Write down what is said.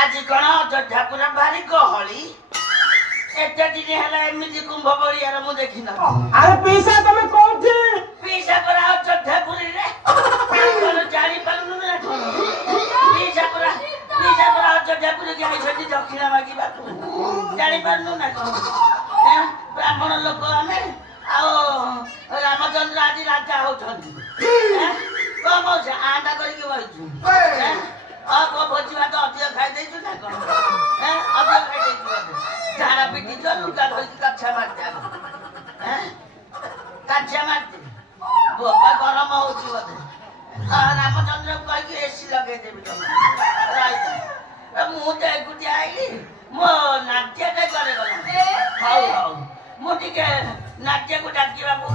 ଆଜି କଣ ଅଯୋଧ୍ୟା ପୁରା ଭାରି ଗହଳି ଏତେ ଦିନ ହେଲା ଏମିତି କୁମ୍ଭ ବଳିଆର ମୁଁ ଦେଖିନ। ଆରେ ପିଇସା ତମେ କୋଉଠି? ପିଇସା ପରା ଅଯୋଧ୍ୟା ପୁରୀରେ ଜାଣିପାରୁନୁ ନା କଣ? ପିଇସା ପରା ଅଯୋଧ୍ୟା ପୁରୀ ଯାଇଛନ୍ତି ଦକ୍ଷିଣ ମାଗିବାକୁ ଜାଣିପାରୁନୁ ନା କଣ? ବ୍ରାହ୍ମଣ ଲୋକ ଆମେ ଆଉ ରାମଚନ୍ଦ୍ର ଆଜି ରାଜା ହଉଛନ୍ତି କଣ ଆଣ୍ଡା କରିକି ବହିଛୁ ଭୋଜି ଭାତ ଅଧିକ ଖାଇଦେଇଛୁ ନା କଣ? ଅଧିକ ଖାଇଦେଇଛୁ ଝାଡା ପିଟିଛ ଲୁଗା ଧରିକି କାଛା ମାରିଦେ କାଛା ମାରିଦେ ବୋପା ଗରମ ହଉଛି ବୋଧେ ରାମଚନ୍ଦ୍ରକୁ କହିକି ଏସି ଲଗେଇଦେବି ତମେ ମୁଁ ତ ଏକୁଟିଆ ଆଇଲି ମୋ ନାଟ୍ୟଟା କୁଆଡେ ଗଲା? ହଉ ମୁଁ ଟିକେ ନାଟ୍ୟକୁ ଡାକିବାକୁ